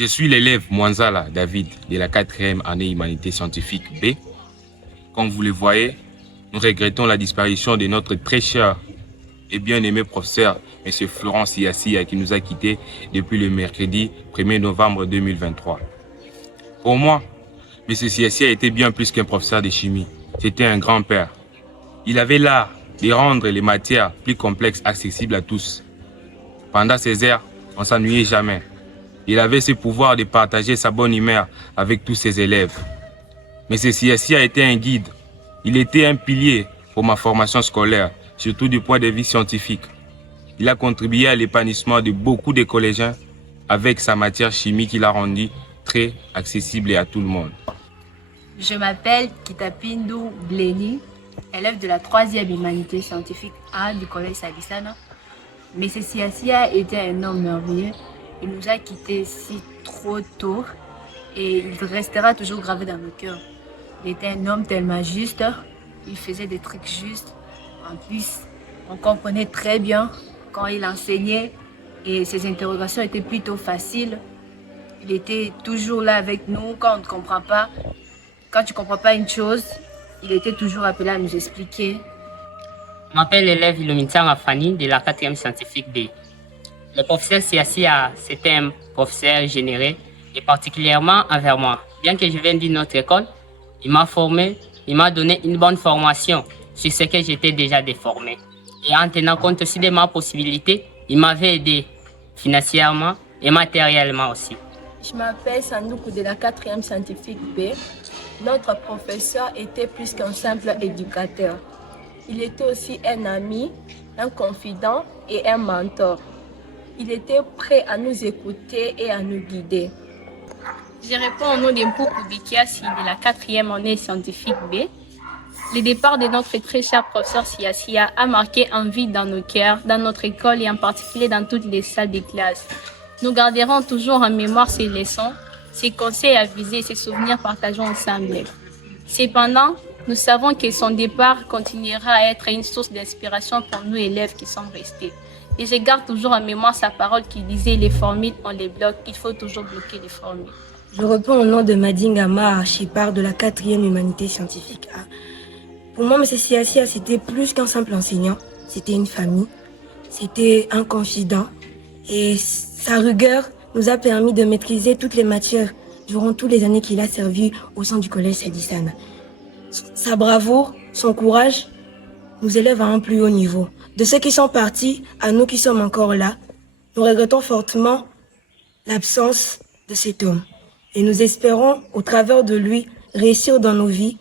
Je suis l'élève Mwanzala David de la 4e année Humanité Scientifique B. Comme vous le voyez, nous regrettons la disparition de notre très cher et bien-aimé professeur M. Florent Siassia qui nous a quittés depuis le mercredi 1er novembre 2023. Pour moi, M. Siassia était bien plus qu'un professeur de chimie. C'était un grand-père. Il avait l'art de rendre les matières plus complexes accessibles à tous. Pendant ces heures, on ne s'ennuyait jamais. Il avait ce pouvoir de partager sa bonne humeur avec tous ses élèves. M. Siassia était un guide. Il était un pilier pour ma formation scolaire, surtout du point de vue scientifique. Il a contribué à l'épanouissement de beaucoup de collégiens avec sa matière chimique qu'il a rendue très accessible à tout le monde. Je m'appelle Kitapindou Bleni, élève de la 3e Humanité Scientifique A du Collège Salissana. M. Siassia était un homme merveilleux. Il nous a quittés si trop tôt et il restera toujours gravé dans nos cœurs. Il était un homme tellement juste, il faisait des trucs justes. En plus, on comprenait très bien quand il enseignait et ses interrogations étaient plutôt faciles. Il était toujours là avec nous quand on ne comprend pas. Quand tu ne comprends pas une chose, il était toujours appelé à nous expliquer. Je m'appelle l'élève Ilomitsanga Fanny de la 4e scientifique B. Le professeur Siassia, c'était un professeur généreux et particulièrement envers moi. Bien que je vienne d'une autre école, il m'a formé, il m'a donné une bonne formation sur ce que j'étais déjà déformé. Et en tenant compte aussi de ma possibilité, il m'avait aidé financièrement et matériellement aussi. Je m'appelle Sandoukou de la 4e scientifique B. Notre professeur était plus qu'un simple éducateur. Il était aussi un ami, un confident et un mentor. Il était prêt à nous écouter et à nous guider. Je réponds au nom de Mpoukou Bikiasi de la 4e année scientifique B. Le départ de notre très cher professeur Siassia a marqué un vide dans nos cœurs, dans notre école et en particulier dans toutes les salles de classe. Nous garderons toujours en mémoire ses leçons, ses conseils avisés et ses souvenirs partagés ensemble. Cependant, nous savons que son départ continuera à être une source d'inspiration pour nous élèves qui sont restés. Et je garde toujours en mémoire sa parole qui disait « Les formules, on les bloque, il faut toujours bloquer les formules ». Je réponds au nom de Madingama Archipard de la 4e Humanité Scientifique A. Pour moi, M. Siassia, c'était plus qu'un simple enseignant. C'était une famille, c'était un confident. Et sa rigueur nous a permis de maîtriser toutes les matières durant toutes les années qu'il a servi au sein du Collège Salissana. Sa bravoure, son courage nous élèvent à un plus haut niveau. De ceux qui sont partis à nous qui sommes encore là, nous regrettons fortement l'absence de cet homme. Et nous espérons, au travers de lui, réussir dans nos vies.